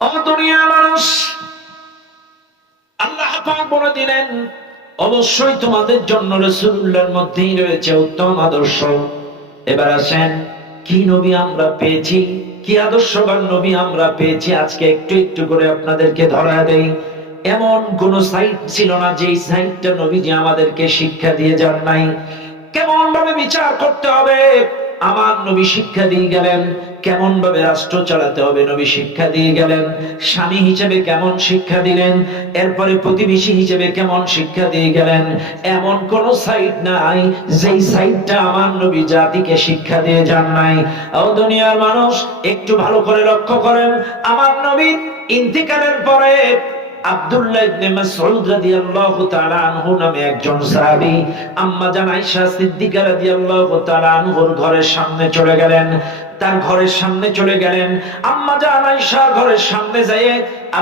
ও দুনিয়ার মানুষ, আল্লাহ পাক বলে দিলেন অবশ্যই তোমাদের জন্য রাসূলুল্লাহর মধ্যেই রয়েছে উত্তম আদর্শ। এবার আসেন, কি নবী আমরা পেয়েছি, কি আদর্শবান নবী আমরা পেয়েছি, আজকে একটু একটু করে আপনাদেরকে ধরা দেই। এমন কোন সাইট ছিল না যে সাইটটা নবীজি আমাদেরকে শিক্ষা দিয়ে যান নাই। কেমন ভাবে বিচার করতে হবে আমার নবী শিক্ষা দিয়ে গেলেন, কেমন ভাবে রাষ্ট্র চালাতে হবে নবী শিক্ষা দিয়ে গেলেন, স্বামী হিসেবে কেমন শিক্ষা দিলেন, এরপরে প্রতিবেশী হিসেবে কেমন শিক্ষা দিয়ে গেলেন। এমন কোন সাইট নাই যেই সাইটটা আমার নবী জাতিকে শিক্ষা দিয়ে যান নাই। ও দুনিয়ার মানুষ, একটু ভালো করে লক্ষ্য করেন, আমার নবী ইন্তিকালের পরে আব্দুল্লাহ ইবনে মাসউদ রাদিয়াল্লাহু তাআলা আনহু নামে একজন সাহাবী আম্মা জান আয়েশা সিদ্দিকা রাদিয়াল্লাহু তাআলা আনহুর ঘরের সামনে চলে গেলেন। তার ঘরের সামনে চলে গেলেন, আম্মা জান আয়েশা ঘরের সামনে যেয়ে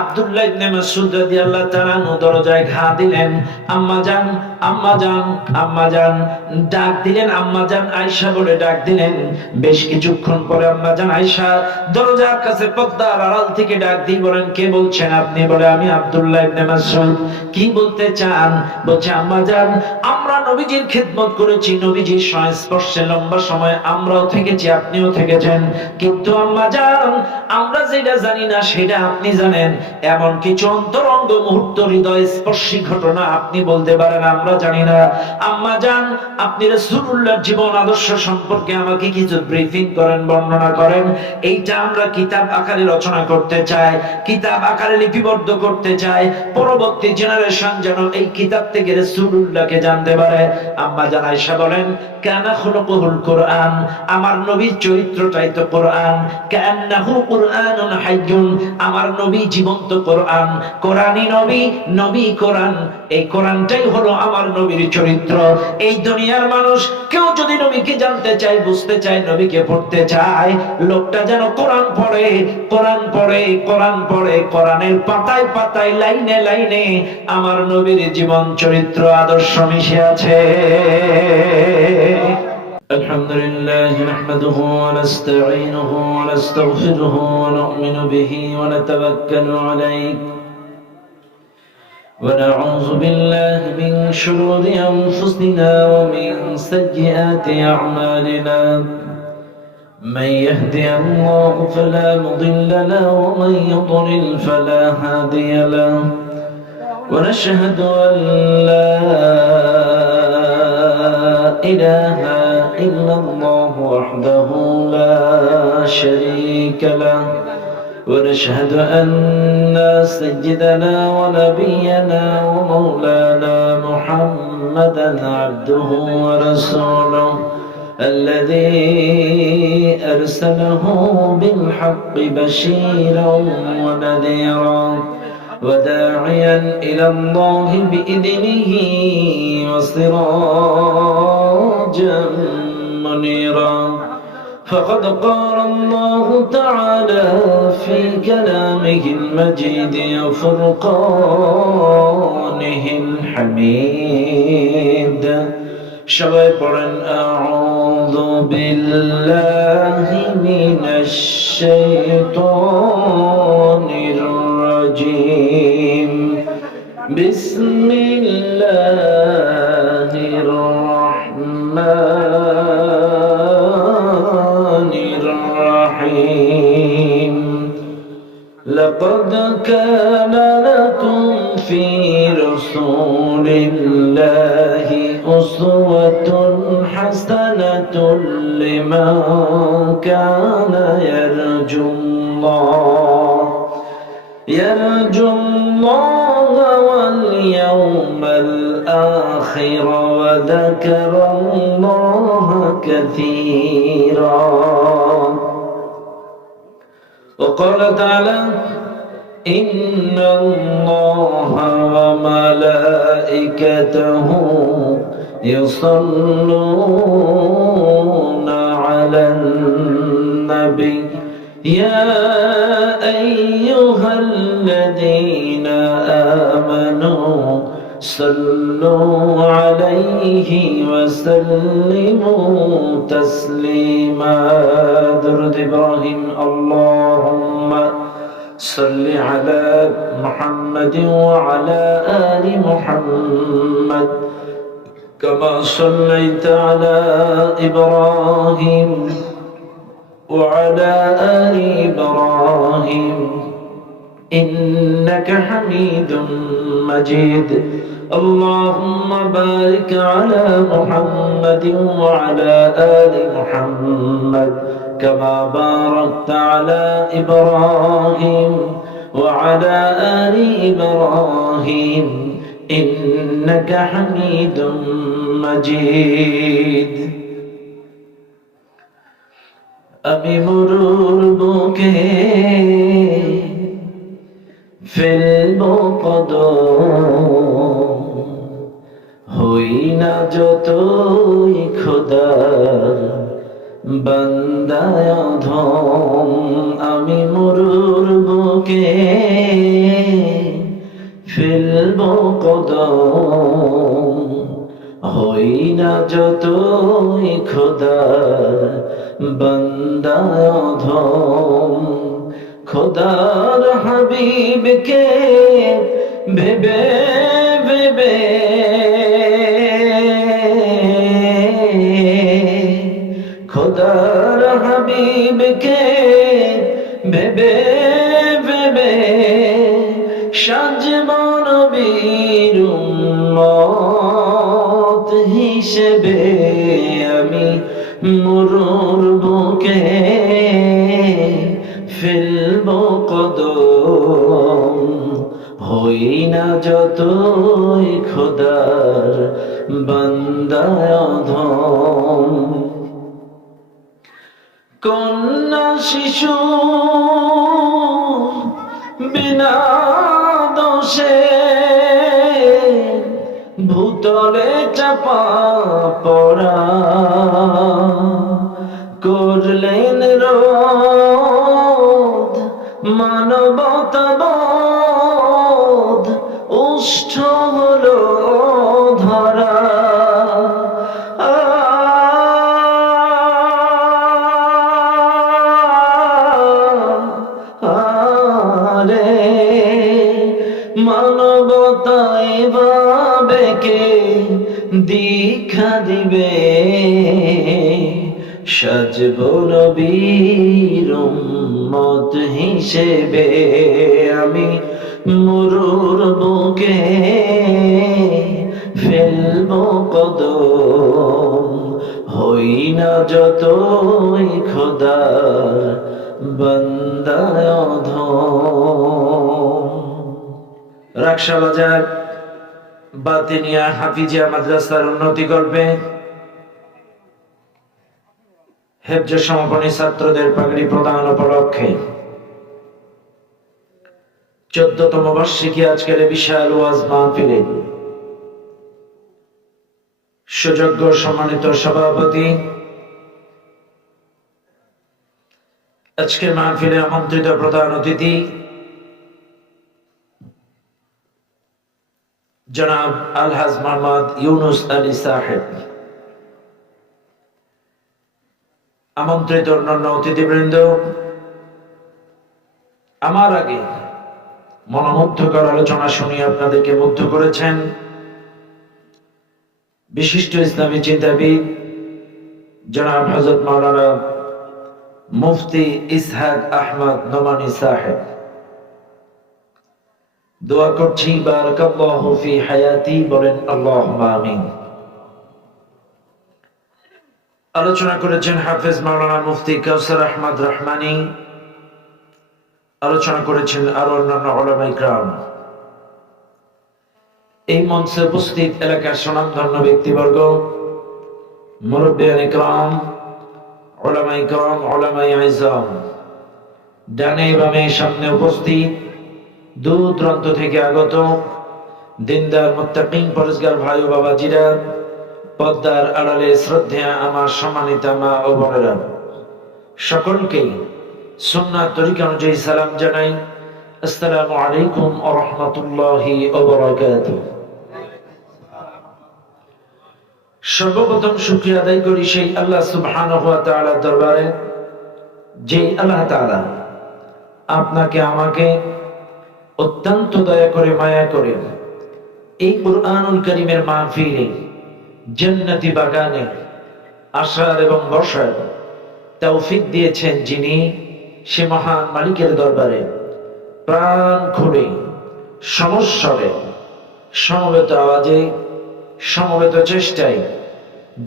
আব্দুল্লাহ ইবনে মাসউদ রাদিয়াল্লাহু তাআলা আনহু দরজায় ঘা দিলেন। আম্মা জান, আম্মা জান, আম্মা জান ডাক দিলেন, আম্মা জান আয়েশা বলে ডাক দিলেন। বেশ কিছুক্ষণ পরে আম্মা জান আয়েশা দরজার কাছে পর্দার আড়াল থেকে ডাক দিয়ে বলেন, কে বলছেন আপনি? বলে, আমি আব্দুল্লাহ ইবনে মাসউদ। কি বলতে চান? বলছে, আম্মা জান আমরা নবীজির খিদমত করেছি, নবীজির সংস্পর্শে লম্বা সময় আমরাও থেকেছি, আপনিও থেকেছেন, কিন্তু আম্মা জান আমরা যেটা জানি না সেটা আপনি জানেন। এমন কিছু অন্তরঙ্গ মুহূর্ত, হৃদয় স্পর্শী ঘটনা আপনি বলতে পারেন আমরা জানি না। আম্মা জান আপনি রাসূলুল্লাহর জীবন আদর্শ সম্পর্কে আমাকে কিছু ব্রিফিং করেন, বর্ণনা করেন। এইটা আমরা কিতাব আকারে রচনা করতে চাই, কিতাব আকারে লিপিবদ্ধ করতে চাই, পরবর্তী জেনারেশন যেন এই কিতাব থেকে রাসূলুল্লাহকে জানতে পারে। আম্মা জান আয়েশা বলেন, কানা খুলুকুল কুরআন, আমার নবীর চরিত্রটাই তো কোরআন। কান্নাহু কুরআনুন হাইয়ুন, আমার নবী জীবন্ত কোরআন, কোরআনই নবী, নবী কোরআন। এই কোরআনটাই হলো আমার নবীর চরিত্র। এই দুনিয়ার মানুষ কেউ যদি নবীকে জানতে চায়, বুঝতে চায়, নবীকে পড়তে চায়, লোকটা যেন কোরআন পড়ে, কোরআন পড়ে, কোরআন পড়ে, কোরআনের পাতায় পাতায়, লাইনে লাইনে আমার নবীর জীবন চরিত্র আদর্শ মিশে আছে। আলহামদুলিল্লাহ নাহমাদুহু ওয়া নাস্তাঈনুহু ওয়া নাস্তাগফিরুহু ওয়া নু'মিনু বিহি ওয়া নাতাওয়াক্কালু আলাইহি ونعوذ بالله من شرور أنفسنا ومن سيئات أعمالنا من يهدي الله فلا مضل له ومن يضلل فلا هادي له ونشهد أن لا إله إلا الله وحده لا شريك له ونشهد أن سيدنا ونبينا ومولانا محمدا عبده ورسوله الذي أرسله بالحق بشيرا ونذيرا وداعيا إلى الله بإذنه وسراجا منيرا فقد قال الله تعالى في كلامه المجيد وفرقانه الحميد সবাই পড়েন আউযু বিল্লাহি মিনাশ শাইতানির রাজীম বিসমিল্লাহির রাহমানির রাহিম লাকাদ কানা লাকুম ফি রাসূলিল্লাহি أسوة حسنة لمن كان يرجو الله واليوم الآخر وذكر الله كثيرا وقال تعالى إن الله وملائكته يصلون على النبي يا أيها الذين آمنوا صلوا عليه وسلموا تسليما درود إبراهيم اللهم صل على محمد وعلى آل محمد كما صليت على إبراهيم وعلى آل إبراهيم إنك حميد مجيد اللهم بارك على محمد وعلى آل محمد كما باركت على إبراهيم وعلى آل إبراهيم إنك حميد مجيد আমি মরুর বুকে ফেলবো কদম হই না যতই খোদার বান্দায় অধম আমি মরুর বুকে ফেলবো কদম হই না যতই খোদার বান্দায় অধম খোদার হাবিবকে ভেবে ভেবে খোদার হাবিবকে ভেবে ভেবে সাজব নবীর উম্মত হিসেবে আমি মরুর বুকে ফেলবো কদম হই না যতই খোদার বান্দায় অধম কন্যা শিশু বিনা দোষে ভূতলে চাপা পড়া করলেন রোধ মানবতাবোধ উষ্ঠ হলো ধরা মানবতায় ভাবে কে দীক্ষা দিবে সাজব নবীর উম্মত হিসেবে আমি মরুর বুকে ফেলবো কদম হই না যতই খোদার বান্দায় অধম রাকশা বাজার বাতিনিয়া হাফিজিয়া মাদ্রাসার উন্নতি করবে হেফজ সমাপনী ছাত্রদের পাগড়ি প্রদান উপলক্ষে 14তম বার্ষিকী আজকের বিশাল ওয়াজ মাহফিলে সুযোগ্য সম্মানিত সভাপতি আজকের মাহফিলে আমন্ত্রিত প্রধান অতিথি জনাব আলহাজ মোহাম্মদ ইউনুস আলী সাহেব আমন্ত্রিত অন্যান্য অতিথিবৃন্দ আমার আগে মনোমুগ্ধকর আলোচনা শুনিয়ে আপনাদেরকে মুগ্ধ করেছেন বিশিষ্ট ইসলামী চিন্তাবিদ জনাব হযরত মাওলানা মুফতি ইসহাক আহমদ নোমানী সাহেব দোয়া করছি বারাকাল্লাহু ফি হায়াতি বলেন আল্লাহুম্মা আমিন আলোচনা করেছেন হাফেজ মাওলানা মুফতি কাউসার আহমদ রহমানী আলোচনা করেছেন আরো অন্যান্য উলামা ইকরাম এই মঞ্চে উপস্থিত এলাকার সুনামধন্য ব্যক্তিবর্গ মুরব্বিয়ান ইকরাম উলামা ইকরাম উলামা আইজাম ডানে বামে সামনে উপস্থিত দূর দূরান্ত থেকে আগত দিনদার মুত্তাকিন পরেজগার ভাই ও বাবাজিরা পদ্মার আড়ালে শ্রদ্ধেয়া আমার সম্মানিত মা ও বোনেরা সকলকে সুন্নাত তরিকা অনুযায়ী সালাম জানাই আসসালামু আলাইকুম ওয়া রাহমাতুল্লাহি ওয়া বারাকাতুহু সর্বপ্রথম শুকরিয়া আদায় করি সেই আল্লাহ সুবহানাহু ওয়া তাআলার দরবারে যে আল্লাহ তাআলা আপনাকে আমাকে অত্যন্ত দয়া করে মায়া করে এই কুরআনুল কারীমের মাহফিলে জান্নাতি বাগানে আসার এবং বসার তৌফিক দিয়েছেন যিনি, সে মহান মালিকের দরবারে প্রাণ খুলে সমস্বরে সমবেত আওয়াজে সমবেত চেষ্টায়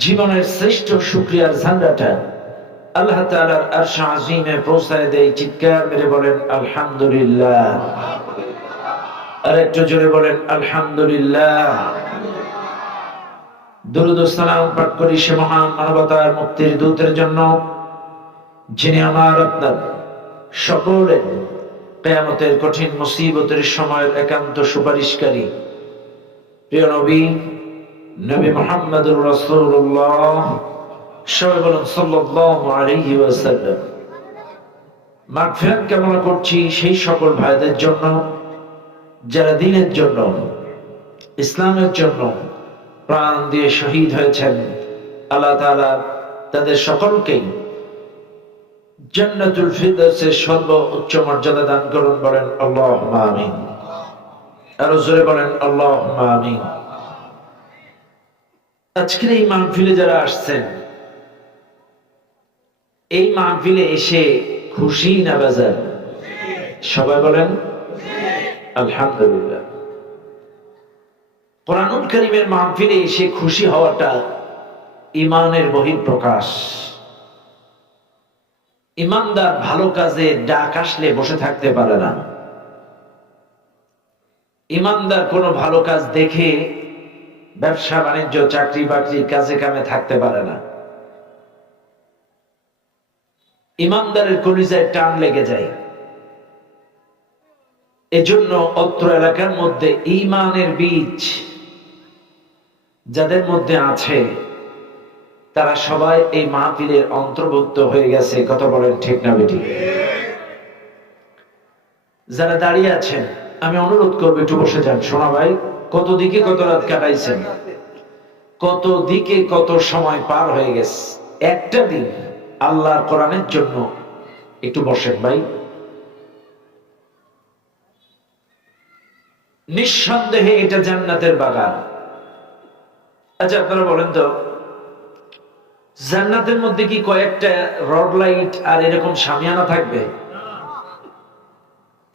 জীবনের শ্রেষ্ঠ শুকরিয়ার ঝান্ডাটা আল্লাহ তাআলার আরশ আজিমে পৌঁছায় দেয়। চিৎকার মেরে বলেন আলহামদুলিল্লাহ। আর একটু জোরে বলেন আলহামদুলিল্লাহ। দুরূদ ও সালাম পাঠ করি সে মহান মানবতার মুক্তির দূতের জন্য, যিনি আমার আপনার সকলের কিয়ামতের কঠিন মুসিবতের সময়ের একান্ত সুপারিশকারী প্রিয় নবী, নবী মুহাম্মদুর রাসূলুল্লাহ। সবাই বলেন সাল্লাল্লাহু আলাইহি ওয়াসাল্লাম। মাগফিরাত কামনা করছি সেই সকল ভাইদের জন্য যারা দ্বীনের জন্য, ইসলামের জন্য প্রাণ দিয়ে শহীদ হয়েছেন। আল্লাহ তাআলা তাদের সকলকেই জান্নাতুল ফিরদাউসের সর্বোচ্চ মর্যাদা দান করুন। বলেন আল্লাহুম্মা আমিন। আরো জোরে বলেন আল্লাহুম্মা আমিন। আজকের এই মাহফিলে যারা আসছেন, এই মাহফিলে এসে খুশি না বেজার? সবাই বলেন আলহামদুলিল্লাহ। কুরআনুল কারীমের মাহফিলে এসে খুশি হওয়াটা ঈমানের বহিঃপ্রকাশ। ঈমানদার ভালো কাজে ডাক আসলে বসে থাকতে পারে না। ঈমানদার কোনো ভালো কাজ দেখে ব্যবসা বাণিজ্য চাকরি বাকরি কাজে কামে থাকতে পারে না। ঈমানদারের কলিজায় টান লেগে যায়। এজন্য অত্র এলাকার মধ্যে ঈমানের বীজ যাদের মধ্যে আছে তারা সবাই এই মাহফিলের অন্তর্ভুক্ত হয়ে গেছে। কথা বলেন ঠিক না বেঠিক? যারা দাঁড়িয়ে আছেন আমি অনুরোধ করবো একটু বসে যান। শোনা ভাই, কত দিকে কত রাত কাটাইছেন, কত দিকে কত সময় পার হয়ে গেছে। একটা দিন আল্লাহর কোরআনের জন্য একটু বসেন ভাই। নিঃসন্দেহে এটা জান্নাতের বাগান। আচ্ছা আপনারা বলেন তো, জান্নাতের মধ্যে কি কয়েকটা রড লাইট আর এরকম শামিয়ানা থাকবে?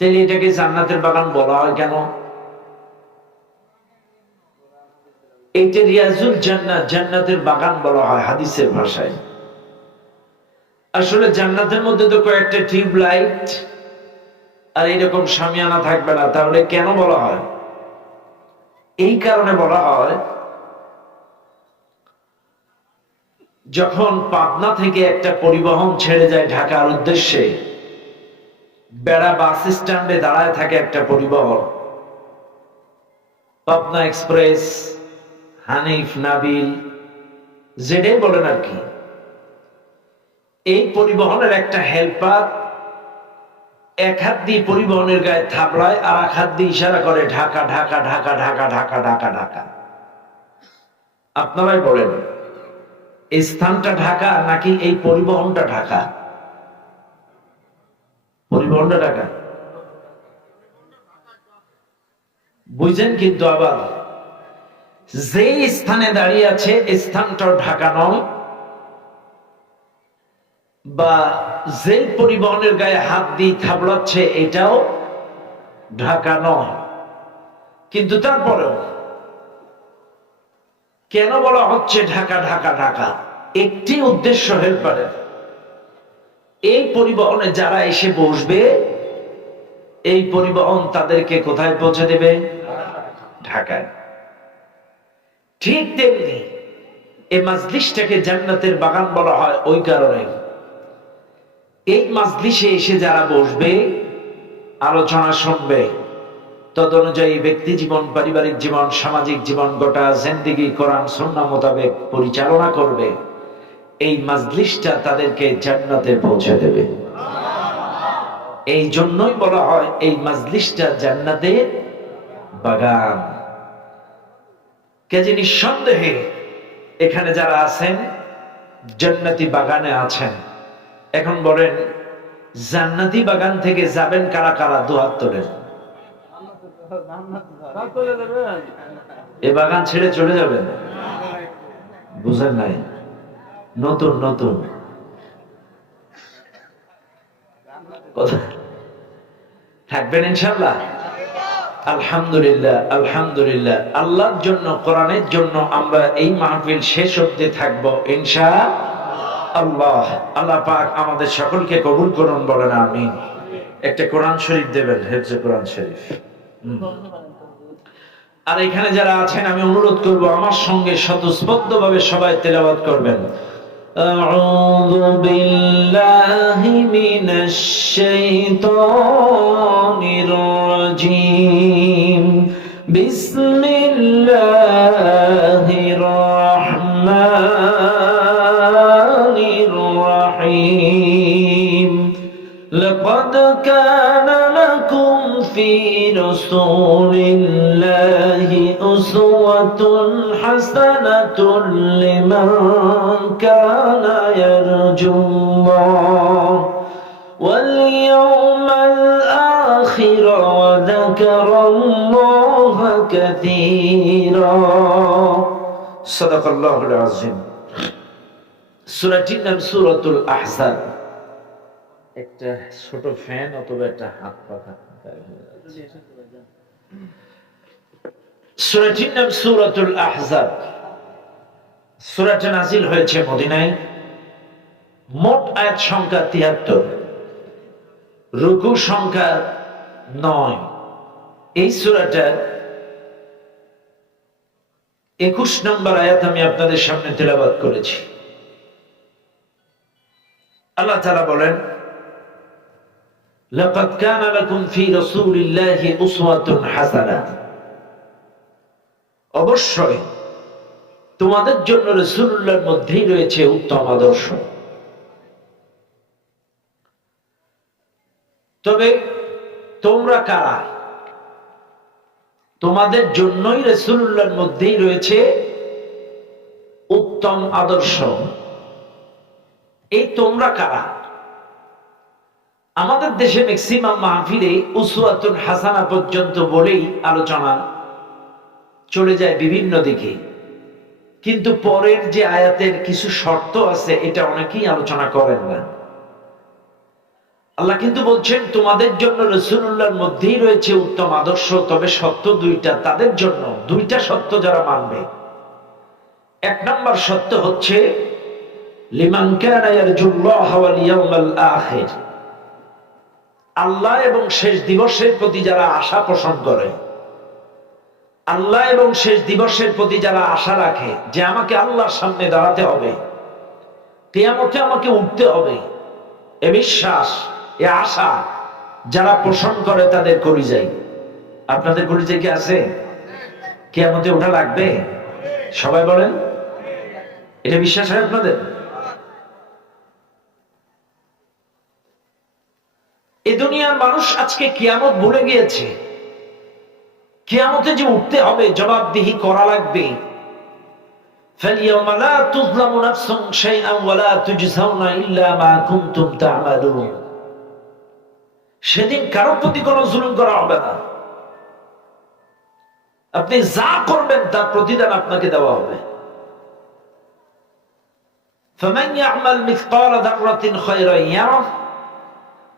তাহলে এটাকে জান্নাতের বাগান বলা হয় কেন? এইটা রিয়াজুল জান্নাত, জান্নাতের বাগান বলা হয় হাদিসের ভাষায়। আসলে জান্নাতের মধ্যে তো কয়েকটা টিউব লাইট আর এরকম শামিয়ানা থাকবে না। তাহলে কেন বলা হয়? এই কারণে বলা হয়, যখন পাবনা থেকে একটা পরিবহন ছেড়ে যায় ঢাকার উদ্দেশ্যে, বেড়া বাস স্ট্যান্ডে দাঁড়ায় থাকে একটা পরিবহন, পাবনা এক্সপ্রেস, হানিফ, নাবিল, যেটাই বলেন আর কি। এই পরিবহনের একটা হেল্পার এক হাত দিয়ে পরিবহনের গায়ে থাপড়ায় আর এক হাত দিয়ে ইশারা করে ঢাকা ঢাকা ঢাকা ঢাকা ঢাকা ঢাকা ঢাকা। আপনারাই বলেন এই স্থানটা ঢাকা নাকি এই পরিবহনটা ঢাকা? পরিবহনটা ঢাকা। বুঝছেন? কিন্তু আবার যে স্থানে দাঁড়িয়ে আছে স্থানটাও ঢাকা নয়, বা যে পরিবহনের গায়ে হাত দিয়ে থাবড়াচ্ছে এটাও ঢাকা নয়। কিন্তু তারপরেও কেন বলা হচ্ছে ঢাকা ঢাকা ঢাকা? একটি উদ্দেশ্য হেল্পারের, এই পরিবহনে যারা এসে বসবে এই পরিবহন তাদেরকে কোথায় পৌঁছে দেবে? ঢাকায়। ঠিক তেমনি এই মাজলিসটাকে জান্নাতের বাগান বলা হয় ওই কারণে, এই মাজলিসে এসে যারা বসবে, আলোচনা শুনবে, তদনুযায়ী ব্যক্তি জীবন, পারিবারিক জীবন, সামাজিক জীবন, গোটা জিন্দেগি কোরআন সুন্নাহ মোতাবেক পরিচালনা করবে, এই মাজলিসটা তাদেরকে জান্নাতে পৌঁছে দেবে। এই জন্যই বলা হয় এই মাজলিসটা জান্নাতের বাগান। কাজে নিঃসন্দেহে এখানে যারা আছেন জান্নাতি বাগানে আছেন। এখন বলেন জান্নাতি বাগান থেকে যাবেন কারা কারা? দুহাত তোলেন। এ বাগান ছেড়ে চলে যাবেন? বুঝেন নাই? নতুন নতুন কথা থাকবেন ইনশাআল্লাহ। আলহামদুলিল্লাহ, আলহামদুলিল্লাহ। আল্লাহর জন্য, কোরআনের জন্য আমরা এই মাহফিল শেষ অবধি থাকবো ইনশাআল্লাহ। আল্লাহ পাক আমাদের সকলকে কবুল করুন, বলেন আমিন। একটা কোরআন শরীফ দেবেন, হেফজে কোরআন শরীফ। আর এখানে যারা আছেন আমি অনুরোধ করব আমার সঙ্গে স্বতঃস্ফূর্ত ভাবে সবাই তেলাওয়াত করবেন। আউযু বিল্লাহি মিনাশ শাইতানির রাজীম। বিসমিল্লাহির রাহমানির রাহিম। লাকাদ কানা লাকুম ফি রাসূলিল্লাহি উসওয়াতুন হাসানাতুন লিমান কানা ইয়ারজুল্লাহ ওয়াল ইয়াওমাল আখির ওয়া যাকারাল্লাহা কাসীরা। সাদাকাল্লাহুল আযীম। সূরাটির নাম সূরাতুল আহজাব। একটা ছোট ফ্যান অথবা একটা হাত পাখা। সূরাটির নাম সূরাতুল আহজাব। সূরাটি নাযিল হয়েছে মদিনায়। মোট আয়াত সংখ্যা ৭৩, রুকু সংখ্যা ৯। এই সূরাটার ২১ নম্বর আয়াত আমি আপনাদের সামনে তেলাওয়াত করেছি। আল্লাহ তাআলা বলেন, লাকাদ কানা লাকুম ফি রাসূলিল্লাহি উসওয়াতুন হাসানাহ। অবশ্যই তোমাদের জন্য রাসূলুল্লাহর মধ্যেই রয়েছে উত্তম আদর্শ। তবে তোমরা কারা? তোমাদের জন্যই রাসূলুল্লাহর মধ্যেই রয়েছে উত্তম আদর্শ। এই তোমরা কারা? আমাদের দেশে ম্যাক্সিমাম মাহফিলে উসওয়াতুন হাসানা পর্যন্ত বলেই আলোচনা চলে যায় বিভিন্ন দিকে, কিন্তু পরের যে আয়াতের কিছু শর্ত আছে এটা অনেকেই আলোচনা করেন না। আল্লাহ কিন্তু বলছেন তোমাদের জন্য রাসূলুল্লাহর মধ্যেই রয়েছে উত্তম আদর্শ, তবে সত্য দুইটা তাদের জন্য। দুইটা সত্য যারা মানবে। এক নম্বর সত্য হচ্ছে লিমান কানা ইয়ারজুল্লাহ ওয়াল ইয়াউমাল আখির। আল্লাহ এবং শেষ দিবসের প্রতি যারা আশা পোষণ করে, আল্লাহ এবং শেষ দিবসের প্রতি যারা আশা রাখে যে আমাকে আল্লাহর সামনে দাঁড়াতে হবে, কিয়ামতে আমাকে উঠতে হবে, এ বিশ্বাস, এ আশা যারা পোষণ করে তাদের কলিজায়। আপনাদের কলিজায় কি আছে? কিয়ামতে ওঠা লাগবে? সবাই বলেন, এটা বিশ্বাস হয় আপনাদের? এই দুনিয়ার মানুষ আজকে কিয়ামত ভুলে গিয়েছে। কিয়ামতে যে উঠতে হবে, জবাবদিহি করা লাগবে। ফালইয়াউমা লা তুযলামু নাফসুন শাইআন ওয়া লা তুজজাউনা ইল্লা মা কুনতুম তা'মালুন। সেদিন কারোর প্রতি কোনো জুলুম করা হবে না। আপনি যা করবেন তার প্রতিদান আপনাকে দেওয়া হবে। ফামান ইয়া'মাল মিসকালা যাররাতিন খায়রান ইয়ারাহ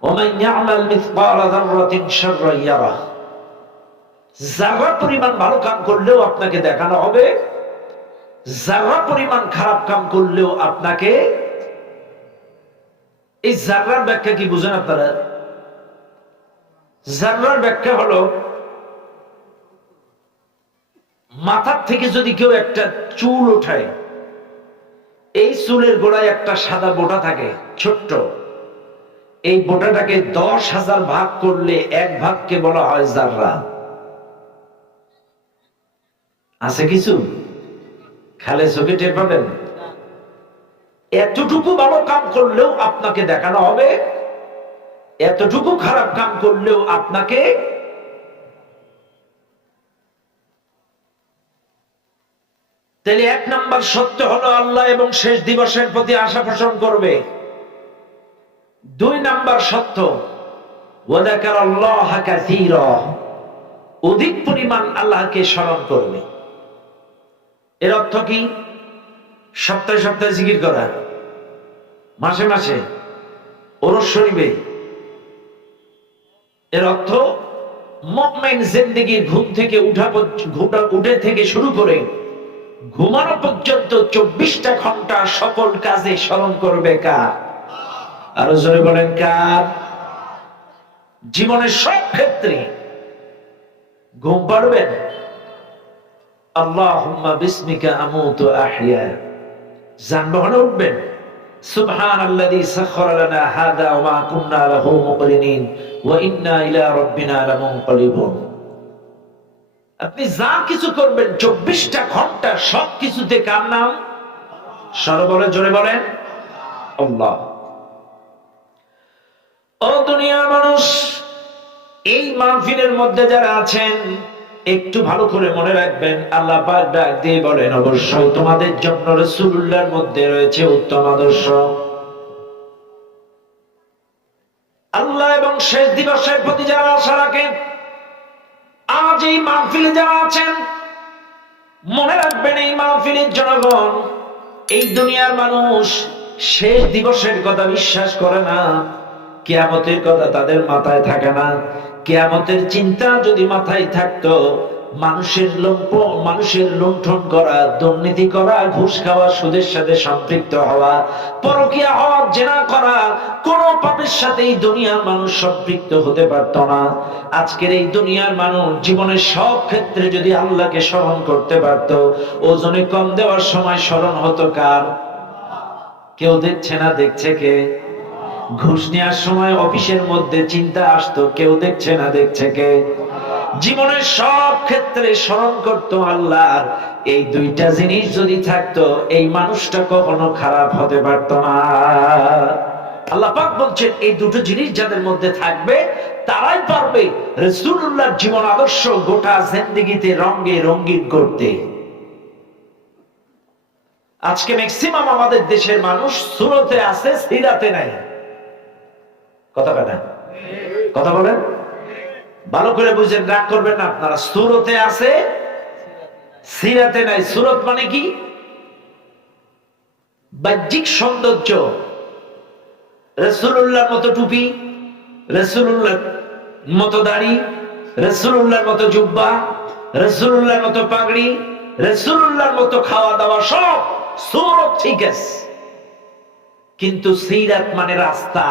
ওয়া মান ইয়া'মাল মিসকালা যাররাতিন শাররান ইয়ারাহ। যারা পরিমাণ ভালো কাম করলেও আপনাকে দেখানো হবে, যারা পরিমাণ খারাপ কাম করলেও আপনাকে। এই যারার ব্যাখ্যা কি বুঝেন আপনারা? যারার ব্যাখ্যা হলো মাথার থেকে যদি কেউ একটা চুল ওঠায়, এই চুলের গোড়ায় একটা সাদা বোটা থাকে ছোট্ট। এই বোটাটাকে 10,000 ভাগ করলে এক ভাগকে বলা হয় যাররা। আছে কিছু? খালে চোখে টের পাবেন। এতটুকু ভালো কাম করলেও আপনাকে দেখানো হবে, এতটুকু খারাপ কাম করলেও আপনাকে। তাহলে এক নাম্বার সত্য হলো আল্লাহ এবং শেষ দিবসের প্রতি আশা পোষণ করবে। দুই নাম্বার সত্য, ওয়াযাকারাল্লাহা কাসীরা, অধিক পরিমাণ আল্লাহকে স্মরণ করবে। এর অর্থ কি? সপ্তাহে সপ্তাহে জিকির করা, মাসে মাসে ওরস শরীফে। এর অর্থ মুমিন জিন্দেগির ঘুম থেকে উঠে থেকে শুরু করে ঘুমানো পর্যন্ত 24টা ঘন্টা সকল কাজে স্মরণ করবে কার? আরো জোরে বলেন কার? জীবনের সব ক্ষেত্রে ঘুম পাড়বেন, আল্লাহুম্মা বিসমিকা আমুতু আহইয়া। যানবাহনে উঠবেন, সুবহানাল্লাযী সাখখারা লানা হাযা ওয়া মা কুন্না লাহু মুকরিনিন ওয়া ইন্না ইলা রাব্বিনা লামুনকালিবুন। আপনি যা কিছু করবেন 24টা ঘন্টা সব কিছুতে কার নাম? সর্বলে জোরে বলেন আল্লাহ। ও দুনিয়ার মানুষ, এই মাহফিলের মধ্যে যারা আছেন একটু ভালো করে মনে রাখবেন, আল্লাহ পাক ডাক দিয়ে বলেন, অবশ্যই তোমাদের জন্য রাসূলুল্লাহর মধ্যে রয়েছে উত্তম আদর্শ। আল্লাহ এবং শেষ দিবসের প্রতি যারা আশা রাখেন, আজ এই মাহফিলে যারা আছেন, মনে রাখবেন এই মাহফিলের জনগণ, এই দুনিয়ার মানুষ শেষ দিবসের কথা বিশ্বাস করে না, কিয়ামতের কথা তাদের মাথায় থাকে না। কিয়ামতের চিন্তা যদি মাথায় থাকতো, মানুষের লুণ্ঠন করা, দুর্নীতি করা, ঘুষ খাওয়া, সুদের সাথে সম্পৃক্ত হওয়া, পরকীয়া হওয়া, জেনা করা, কোন পাপের সাথে এই দুনিয়ার মানুষ সম্পৃক্ত হতে পারত না। আজকের এই দুনিয়ার মানুষ জীবনের সব ক্ষেত্রে যদি আল্লাহকে স্মরণ করতে পারত, ওজনে কম দেওয়ার সময় স্মরণ হতো কার? কেউ দেখছে না, দেখছে কে? ঘুষ নেওয়ার সময় অফিসের মধ্যে চিন্তা আসতো, কেউ দেখছে না, দেখছে কে? জীবনের সব ক্ষেত্রে স্মরণ করতো আল্লাহর। এই দুইটা জিনিস যদি থাকতো, এই মানুষটা কখনো খারাপ হতে পারত না। আল্লাহ পাক বলছেন, এই দুটো জিনিস যাদের মধ্যে থাকবে তারাই পারবে রাসূলুল্লাহর জীবন আদর্শ গোটা জিন্দেগিতে রঙে রঙিন করতে। আজকে ম্যাক্সিমাম আমাদের দেশের মানুষ সুরতে আছে, সিরাতে নাই। কথা বলেন, কথা বলেন, ভালো করে বুঝেন, রাগ করবেন না আপনারা। সুরতে আছে, সিরাতে নাই। সুরত মানে কি? বাহ্যিক সৌন্দর্য, রাসূলুল্লাহর মতো টুপি, রাসূলুল্লাহর মতো দাড়ি, রাসূলুল্লাহর মতো জুব্বা, রাসূলুল্লাহর মতো পাগড়ি, রাসূলুল্লাহর মতো খাওয়া দাওয়া, সব সুরত ঠিক আছে। কিন্তু সিরাত মানে রাস্তা,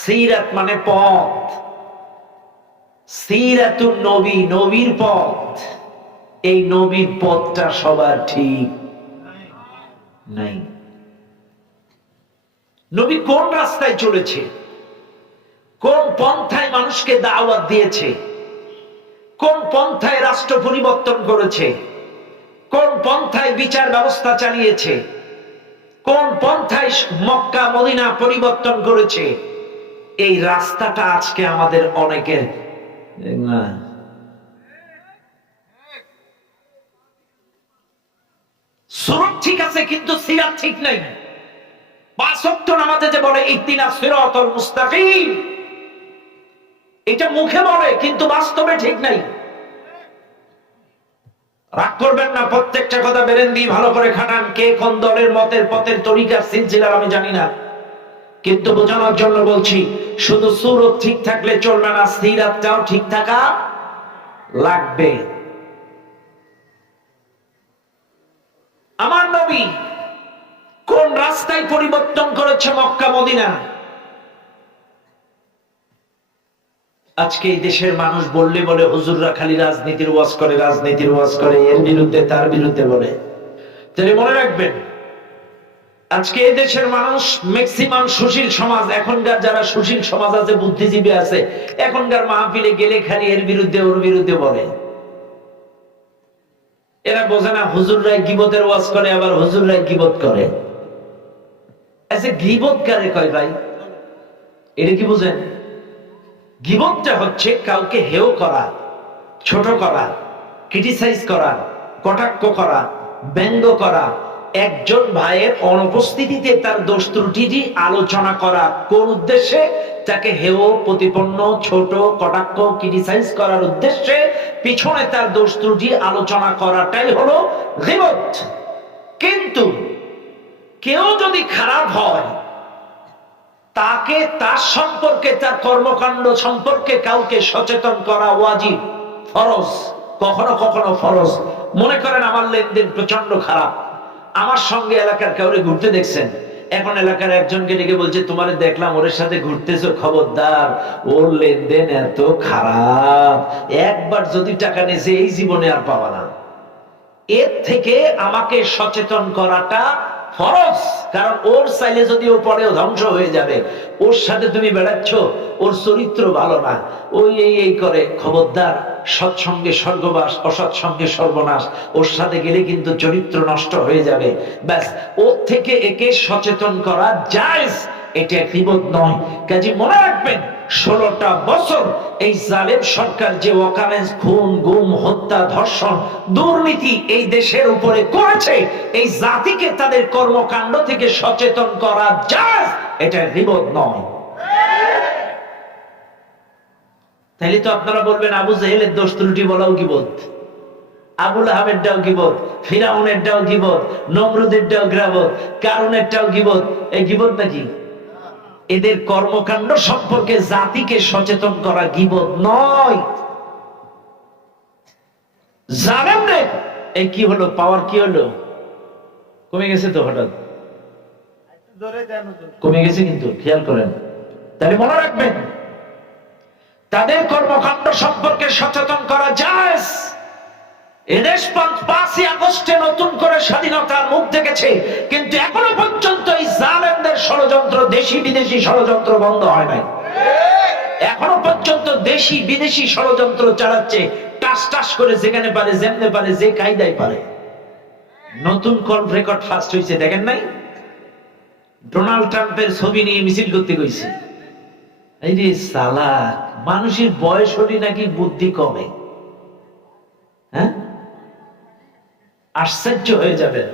সিরাত মানে পথ, সিরাতুন নবী, নবীর পথ। এই নবীর পথটা সবার ঠিক নাই। নবী কোন রাস্তায় চলেছে, কোন পন্থায় মানুষকে দাওয়াত দিয়েছে, কোন পন্থায় রাষ্ট্র পরিবর্তন করেছে, কোন পন্থায় বিচার ব্যবস্থা চালিয়েছে, কোন পন্থায় মক্কা মদিনা পরিবর্তন করেছে, এই রাস্তাটা আজকে আমাদের অনেকের না। সুরত ঠিক আছে কিন্তু সিরাত ঠিক নাই। পাঁচ ওয়াক্ত নামাজে যে বলে ইহদিনাস সিরাতাল মুস্তাকিম, এটা মুখে বলে কিন্তু বাস্তবে ঠিক নাই। রাগ করবেন না, প্রত্যেকটা কথা বেরেন দিয়ে ভালো করে খাটান। কে কোন দলের মতের পথের তরিকার সিলসিলার আমি জানি না, কিন্তু বোঝানোর জন্য বলছি, শুধু সুরত ঠিক থাকলে চলবে না, সিরাতটাও ঠিক থাকা লাগবে। আমার নবী কোন রাস্তায় পরিবর্তন করেছে মক্কা মদিনা। আজকে এই দেশের মানুষ বললে বলে হুজুররা খালি রাজনীতির ওয়াজ করে, রাজনীতির ওয়াজ করে, এর বিরুদ্ধে তার বিরুদ্ধে বলে। তাহলে মনে রাখবেন, আজকে এই দেশের মানুষ ম্যাক্সিমাম সুশীল সমাজ, এখনকার যারা সুশীল সমাজ আছে, বুদ্ধিজীবী আছে, এখনকার মাহফিলে গেলে খালি এর বিরুদ্ধে ওর বিরুদ্ধে বলে। এরা বোঝে না হুজুররাই গীবতের ওয়াজ করে, আবার হুজুররাই গীবত করে। আচ্ছা, গীবত কারে কয় ভাই? এটা কি বুঝেন? গীবতটা হচ্ছে কাউকে হেয় করা, ছোট করা, ক্রিটিসাইজ করা, কটাক্ষ করা, ব্যঙ্গ করা, একজন ভাইয়ের অনুপস্থিতিতে তার দোষ ত্রুটি আলোচনা করা কোন উদ্দেশ্যে? তাকে হেয় প্রতিপন্ন ছোট কটাক্ষ ক্রিটিসাইজ করার উদ্দেশ্যে পিছনে তার দোষ ত্রুটি আলোচনা করাটাই হলো গীবত। কিন্তু কেউ যদি খারাপ হয়, তাকে তার সম্পর্কে তার কর্মকাণ্ড সম্পর্কে কাউকে সচেতন করা ওয়াজিব, ফরজ, কখনো কখনো ফরজ। মনে করেন আমার লেনদেন প্রচন্ড খারাপ, আমার সঙ্গে এলাকার কাউরে ঘুরতে দেখছেন, এখন এলাকার একজনকে ডেকে বলছে তোমারে দেখলাম ওর সাথে ঘুরতেছো, খবরদার ওর লেনদেন এত খারাপ, একবার যদি টাকা নিয়েছে এই জীবনে আর পাবা না। এর থেকে আমাকে সচেতন করাটা ফরজ, কারণ ওর চাইলে যদি ও পরেও ধ্বংস হয়ে যাবে। ওর সাথে তুমি বেড়াচ্ছ, ওর চরিত্র ভালো না, ওই এই করে, খবরদার, সৎসঙ্গে স্বর্গবাস, অসৎসঙ্গে সর্বনাশ, ওর সাথে গেলে কিন্তু চরিত্র নষ্ট হয়ে যাবে। ব্যাস, ওর থেকে একে সচেতন করা জায়েজ, এটা গীবত নয়। কাজে মনে রাখবেন, 16টা বছর এই জালেম সরকার যে ওয়াকারেন্স, খুন, গুম, হত্যা, ধর্ষণ, দুর্নীতি এই দেশের উপরে করেছে, এই জাতিকে তাদের কর্মকাণ্ড থেকে সচেতন করা জায়েজ, এটা গীবত নয়। তাইলে তো আপনারা বলবেন আবু জেহেলের দোষ ত্রুটি বলাও গীবত, আবুল আহমেদটাও গীবত, ফিরাউনেরটাও গীবত, নমরুদেরটাও গীবত, কারুনেরটাও গীবত। এই গীবত নাকি? এদের কর্মকাণ্ড সম্পর্কে জাতিকে সচেতন করা গীবত নয়। জানেন রে, এই কি হলো, পাওয়ার কি হলো, কমে গেছে তো, হঠাৎ কমে গেছে, কিন্তু খেয়াল করেন। তাহলে মনে রাখবেন, তাদের কর্মকাণ্ড সম্পর্কে সচেতন করা জায়েজ। এদেশ 5ই আগস্টে নতুন করে স্বাধীনতার মুখ দেখেছে, কিন্তু এখনো পর্যন্ত এই জালেমদের ষড়যন্ত্র, দেশি বিদেশি ষড়যন্ত্র বন্ধ হয় নাই। এখনো পর্যন্ত দেশি বিদেশি ষড়যন্ত্র চালাচ্ছে, টাস টাস করে, যেখানে পারে, যেমনে পারে, যে কায়দায় পারে। নতুন কোন রেকর্ড ফার্স্ট হয়েছে দেখেন নাই? ডোনাল্ড ট্রাম্পের ছবি নিয়ে মিছিল করতে গেছে। এই রে সালা, মানুষের বয়স হলে নাকি বুদ্ধি কমে। হ্যাঁ, আশ্চর্য হয়ে যাবেন।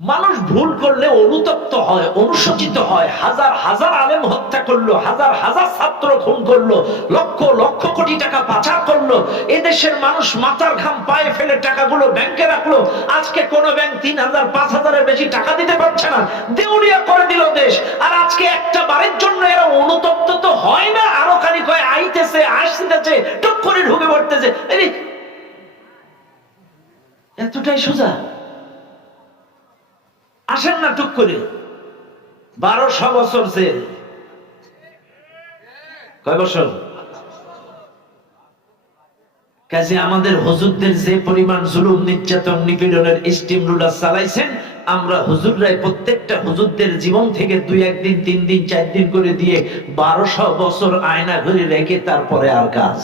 মানুষ ভুল করলে অনুতপ্ত হয়, অনুশোচিত হয়। হাজার হাজার আলেম হত্যা করলো, হাজার হাজার ছাত্র খুন করলো, লক্ষ লক্ষ কোটি টাকা পাচার করলো, এদেশের মানুষ মাথার ঘাম পায়ে ফেলে টাকাগুলো ব্যাংকে রাখলো। আজকে কোন ব্যাংক 3000 5000-এর বেশি টাকা দিতে পারছে না, দেউলিয়া করে দিল দেশ। আর আজকে একটা বারের জন্য এরা অনুতপ্ত তো হয় না, আরো খালি কয় আইতেছে, আসতেছে, টুক করে ঢুকে পড়তেছে। এতটাই সোজা? আসেন না টুক করে। 1200 বছর জেল। কয় বছর? কাজে আমাদের হুজুরদের যে পরিমাণ জুলুম, নির্যাতন, নিপীড়নের স্টিম রুলার চালাইছেন, আমরা হুজুররাই প্রত্যেকটা হুজুরদের জীবন থেকে 2-1 দিন 3 দিন 4 দিন করে দিয়ে 1200 বছর আয়না ঘরে রেখে তারপরে আর কাজ।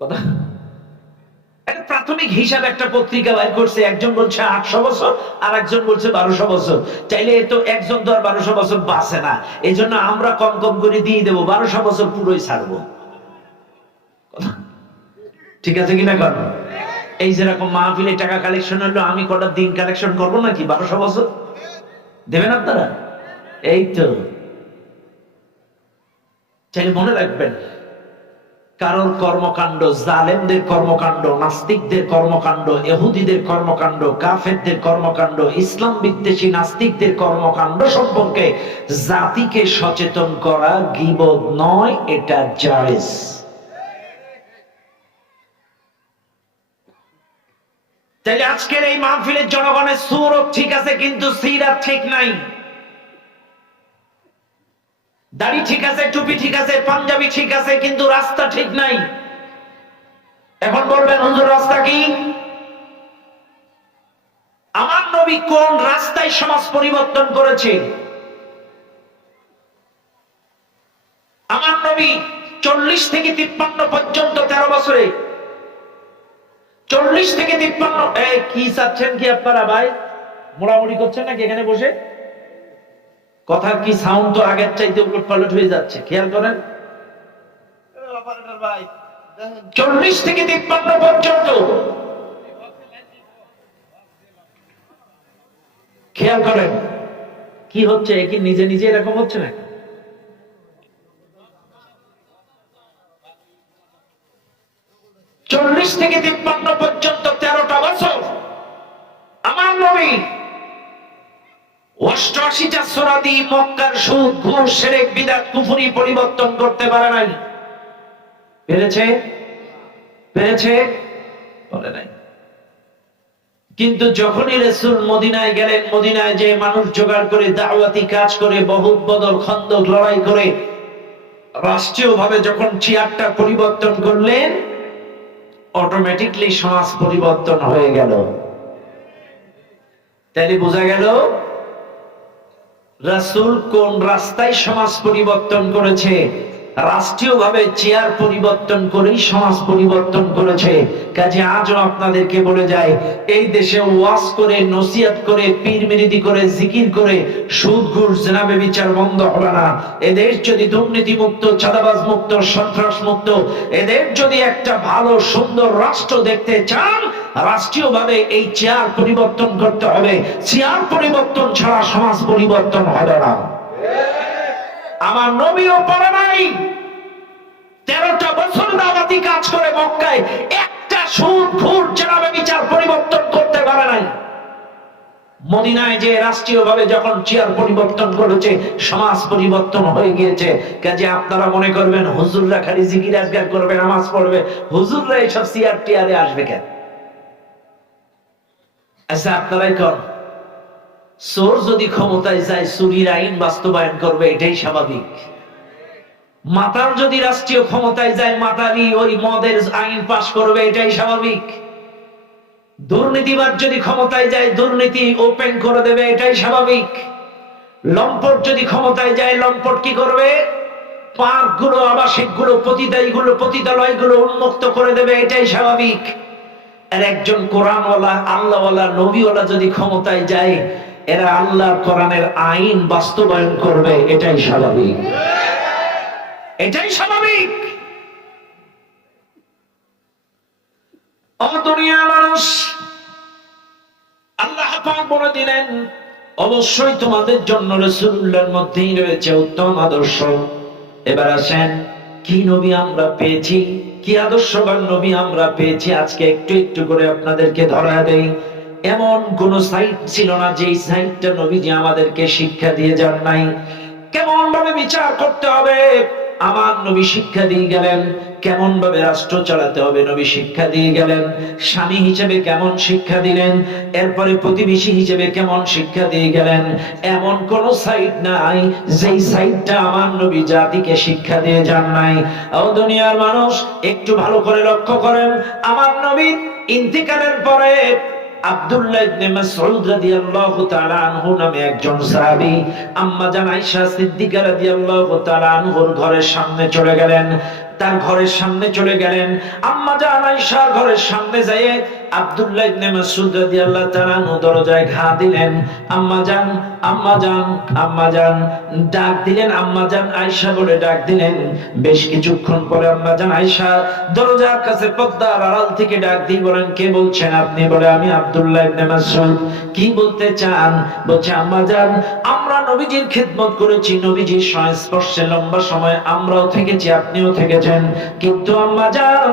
কথা প্রাথমিক হিসাব একটা পত্রিকা বাইর করছে, একজন বলছে 800 বছর, আর একজন বলছে 1200 বছর। চাইলে তো একজন তো আর 1200 বছর বাঁচে না, এই জন্য আমরা কম কম করে দিয়ে দেবো, 1200 বছর পুরোই ছাড়বো। ঠিক আছে কিনা? কর এই যেরকম মাহফিলে টাকা কালেকশন হলো, আমি কটা দিন কালেকশন করবো নাকি? 1200 বছর দেবেন আপনারা? এই তো। চাইলে মনে রাখবেন, কারোর কর্মকাণ্ড, জালেমদের কর্মকাণ্ড, নাস্তিকদের কর্মকাণ্ড, ইহুদিদের কর্মকাণ্ড, কাফেরদের কর্মকাণ্ড, ইসলাম বিদ্বেষী নাস্তিকদের কর্মকাণ্ড সম্পর্কে জাতিকে সচেতন করা গীবত নয়, এটা জায়েজ। তাইলে আজকের এই মাহফিলের জনগণের সুরত ঠিক আছে, কিন্তু সিরাত ঠিক নাই। দাড়ি ঠিক আছে, টুপি ঠিক আছে, পাঞ্জাবি ঠিক আছে, কিন্তু রাস্তা ঠিক নাই। এখন বলবেন হুজুর রাস্তা কি? আমার নবী কোন রাস্তায় সমাজ পরিবর্তন করেছে? আমার নবী 40 থেকে 53 পর্যন্ত 13 বছরে, 40 থেকে 53। কি চাচ্ছেন কি আপনারা ভাই? মোড়ামুড়ি করছেন নাকি এখানে বসে? কথার কি সাউন্ড তো আগের চাইতে উলট পালট হয়ে যাচ্ছে, খেয়াল করেন। 40 থেকে 53 পর্যন্ত। খেয়াল করেন কি হচ্ছে, কি নিজে নিজে এরকম হচ্ছে না? 40 থেকে 53 পর্যন্ত 13টা বছর আমার নবী 88টা সূরা দিয়ে মক্কার সুদ ঘুষ শিরক বিদআত কুফরি পরিবর্তন করতে পারে নাই। পেরেছে? পেরেছে? বলে নাই। কিন্তু যখনই রাসূল মদিনায় গেলেন, মদিনায় যে মানুষ জোগাড় করে দাওয়াতি কাজ করে বহুত বদর খন্দক লড়াই করে রাষ্ট্রীয়ভাবে যখন চেয়ারটা পরিবর্তন করলেন, অটোমেটিকলি সমাজ পরিবর্তন হয়ে গেল। তাহলে বোঝা গেল রাসূল কোন রাস্তায় সমাজ পরিবর্তন করেছে? রাষ্ট্রীয়ভাবে চেয়ার পরিবর্তন করেই সমাজ পরিবর্তন করেছে। কাজে আজও আপনাদেরকে বলে যায়, এই দেশে ওয়াজ করে, নসিহত করে, পীর মিরিদি করে, জিকির করে সুদ ঘুষ জেনা ব্যভিচার বন্ধ হবে না। এদের যদি দুর্নীতি মুক্ত, চাঁদাবাজ মুক্ত, সন্ত্রাস মুক্ত, এদের যদি একটা ভালো সুন্দর রাষ্ট্র দেখতে চান, রাষ্ট্রীয়ভাবে এই চেয়ার পরিবর্তন করতে হবে। চেয়ার পরিবর্তন ছাড়া সমাজ পরিবর্তন হবে না। আমার নবীও পড়ে নাই, 13টা বছর দাওয়াতি কাজ করে মক্কায় একটা সুদ ঘুষ জেনা ব্যভিচার পরিবর্তন করতে পারে নাই। মদিনায় যে রাষ্ট্রীয়ভাবে যখন চেয়ার পরিবর্তন করেছে, সমাজ পরিবর্তন হয়ে গিয়েছে। কাজে আপনারা মনে করবেন হুজুররা খালি জিকির আজগার করবে, নামাজ পড়বে, হুজুররা এইসব চেয়ার টিয়ারে আসবে কেন? আচ্ছা আপনারাই কোন চোর যদি ক্ষমতায় যায় চুরির আইন বাস্তবায়ন করবে, এটাই স্বাভাবিক। মাতাল যদি রাষ্ট্রীয় ক্ষমতায় যায় মাতালি ওই মদের আইন পাশ করবে, এটাই স্বাভাবিক। দুর্নীতিবাদ যদি ক্ষমতায় যায় দুর্নীতি ওপেন করে দেবে, এটাই স্বাভাবিক। লম্পট যদি ক্ষমতায় যায় লম্পট কি করবে? পার্ক গুলো, আবাসিক গুলো, পতিতালয় গুলো উন্মুক্ত করে দেবে, এটাই স্বাভাবিক। আর একজন কোরআনওয়ালা, আল্লাহওয়ালা, নবীওয়ালা যদি ক্ষমতায় যায়, এরা আল্লাহর কোরআনের আইন বাস্তবায়ন করবে, এটাই স্বাভাবিক। এটাই স্বাভাবিক। দুনিয়ার মানুষ, আল্লাহ পাক বলে দিলেন, অবশ্যই তোমাদের জন্য রাসূলুল্লাহর মধ্যেই রয়েছে উত্তম আদর্শ। এবার আসেন, কি নবী আমরা পেয়েছি, কি আদর্শবান নবী আমরা পেয়েছি, আজকে একটু একটু করে আপনাদেরকে ধরা দেই। এমন কোন সাইট ছিল না যে সাইটটা নবীজি আমাদেরকে শিক্ষা দিয়ে যান নাই। কেমন ভাবে বিচার করতে হবে আমার নবী শিক্ষা দিয়ে গেলেন, কেমন ভাবে রাষ্ট্র চালাতে হবে নবী শিক্ষা দিয়ে গেলেন, স্বামী হিসেবে কেমন শিক্ষা দিলেন, এরপরে প্রতিবেশী হিসেবে কেমন শিক্ষা দিয়ে গেলেন। এমন কোন সাইট নাই যেই সাইটটা আমার নবী জাতিকে শিক্ষা দিয়ে যান নাই। ও দুনিয়ার মানুষ, একটু ভালো করে লক্ষ্য করেন, আমার নবী ইন্তিকালের পরে আব্দুল্লাহ ইবনে মাসউদ রাদিয়াল্লাহু তাআলা আনহু নামে একজন সাহাবী আম্মা জান আয়েশা সিদ্দিকা রাদিয়াল্লাহু তাআলা আনহুর ঘরের সামনে চলে গেলেন। তার ঘরের সামনে চলে গেলেন, আম্মা জান আয়েশার ঘরের সামনে যেয়ে আব্দুল্লাহ ইবনে মাসউদ রাদিয়াল্লাহু তাআলা আনহু দরজায় ঘা দিলেন। আম্মা জান, আম্মা জান, আম্মা জান ডাক দিলেন, আম্মা জান আয়েশা বলে ডাক দিলেন। বেশ কিছুক্ষণ পরে আম্মা জান আয়েশা দরজার কাছে পর্দার আড়াল থেকে ডাক দিয়ে বলেন, কে বলছেন আপনি? বলে, আমি আব্দুল্লাহ ইবনে মাসউদ। কি বলতে চান? বলছে, আম্মা জান, আমরা নবীজির খিদমত করেছি, নবীজির সংস্পর্শে লম্বা সময় আমরাও থেকেছি, আপনিও থেকেছেন, কিন্তু আম্মা জান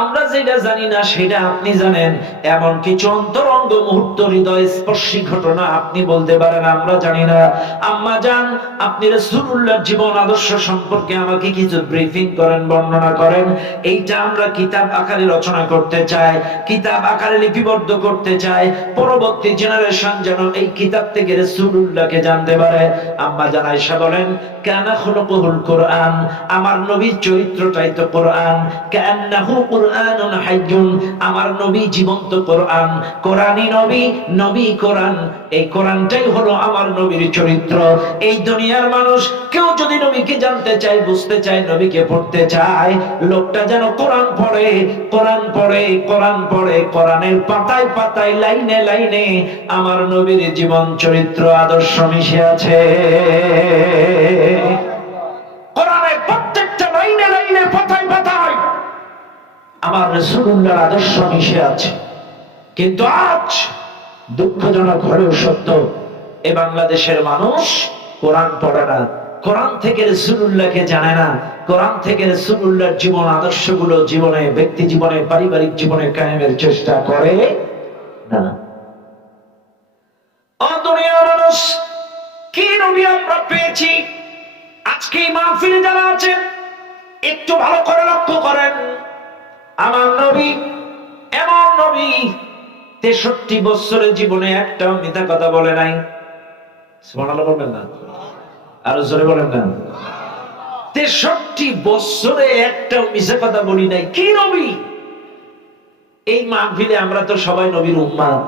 আমরা যেটা জানি না সেটা আপনি জানেন। এমন কিছু অন্তরঙ্গ মুহূর্ত, হৃদয় স্পর্শী ঘটনা আপনি বলতে পারেন, আমরা জানি না। আম্মা জান, আপনি রাসূলুল্লাহর জীবন আদর্শ সম্পর্কে আমাকে কিছু ব্রিফিং করেন, বর্ণনা করেন। এইটা আমরা কিতাব আকারে রচনা করতে চাই, কিতাব আকারে লিপিবদ্ধ করতে চাই, পরবর্তী জেনারেশন যেন এই কিতাব থেকে রাসূলুল্লাহকে জানতে পারে। আম্মা জান আয়েশা বলেন, কানা খুলুকুল কোরআন, আমার নবীর চরিত্রটাই তো কোরআন। কান্নাহু কুরআনুন হাইয়ুন, আমার নবী জীবন্ত কোরআন, কোরআনই নবী, নবী কোরআন। এই কোরআনটাই হলো আমার নবীর চরিত্র। এই দুনিয়ার মানুষ কেউ যদি নবীকে জানতে চায়, বুঝতে চায়, নবীকে পড়তে চায়, লোকটা যেন কোরআন পড়ে, কোরআন পড়ে, কোরআন পড়ে। কোরআনের পাতায় পাতায়, লাইনে লাইনে আমার নবীর জীবন চরিত্র আদর্শ মিশে আছে। কোরআনের প্রত্যেকটা লাইনে লাইনে, পাতায় পাতায় রাসূলুল্লাহর আদর্শ মিশে আছে। কিন্তু আজ দুঃখজনক হলেও সত্য, এ বাংলাদেশের মানুষ কোরআন পড়ে না, কোরআন থেকে রাসূলুল্লাহকে জানে না, কোরআন থেকে রাসূলুল্লাহর জীবন আদর্শগুলো জীবনে, ব্যক্তি জীবনে, পারিবারিক জীবনে কায়েমের চেষ্টা করে না। ও দুনিয়ার মানুষ, কি নবী আমরা পেয়েছি? আজকে এই মাহফিলে যারা আছেন একটু ভালো করে লক্ষ্য করেন। আমার নবী এমন নবী, 63 বছরের জীবনে একটা মিথ্যা কথা বলে নাই। সুবহানাল্লাহ বলবেন না? আরো জোরে বলেন না? 63 বছরে একটা মিথ্যা কথা বলি নাই। কি নবী? এই মাহফিলে আমরা তো সবাই নবীর উম্মাত।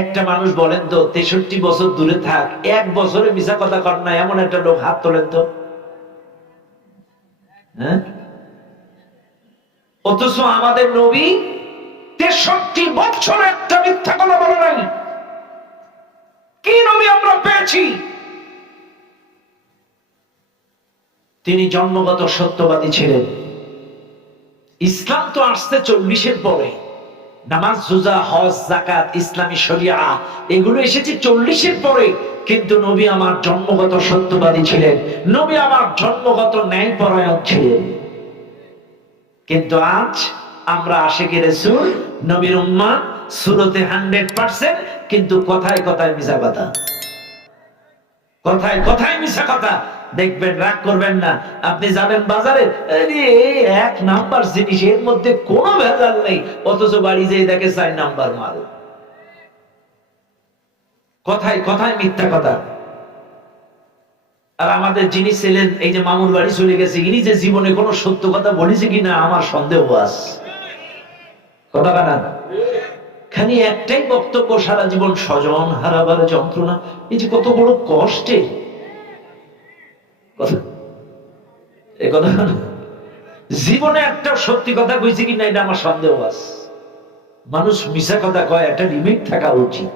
একটা মানুষ বলেন তো 63 বছর দূরে থাক, এক বছরে মিথ্যা কথা কর না এমন একটা লোক হাত তোলেন তো। হ্যাঁ, অথচ আমাদের নবী 63 বছর একটা মিথ্যা কথা বলে নাই। কি নবী আমরা পেয়েছি? তিনি জন্মগত সত্যবাদী ছিলেন। ইসলাম তো আসতে 40-এর পরে। নামাজ, রোজা, হজ, যাকাত, ইসলামী শরিয়া এগুলো এসেছে 40-এর পরে। কিন্তু নবী আমার জন্মগত সত্যবাদী ছিলেন, নবী আমার জন্মগত ন্যায়পরায়ণ ছিলেন। কিন্তু আজ আমরা আশিকে রাসূল, নবীর উম্মাহ, সুরতে 100%, কিন্তু কথায় কথায় মিছা কথা, কথায় কথায় মিছা কথা। দেখবেন, রাগ করবেন না, আপনি যাবেন বাজারে, এক নাম্বার জিনিস, এর মধ্যে কোনো ভেজাল নেই, অথচ বাড়ি যেয়ে দেখে 4 নাম্বার মাল। কথায় কথায় মিথ্যা কথা। আর আমাদের যিনি ছিলেন, এই যে মামুর বাড়ি চলে গেছে, ইনি যে জীবনে কোনো সত্য কথা বলেছে কিনা আমার সন্দেহ আছে। কথা না, খালি একটাই বক্তব্য, সারা জীবন স্বজন হারাবার যন্ত্রণা। এই যে কত বড় কষ্টে কথা, এ কথা জীবনে একটা সত্যি কথা কইছে কিনা এটা আমার সন্দেহ আছে। মানুষ মিছা কথা কয়, একটা লিমিট থাকা উচিত।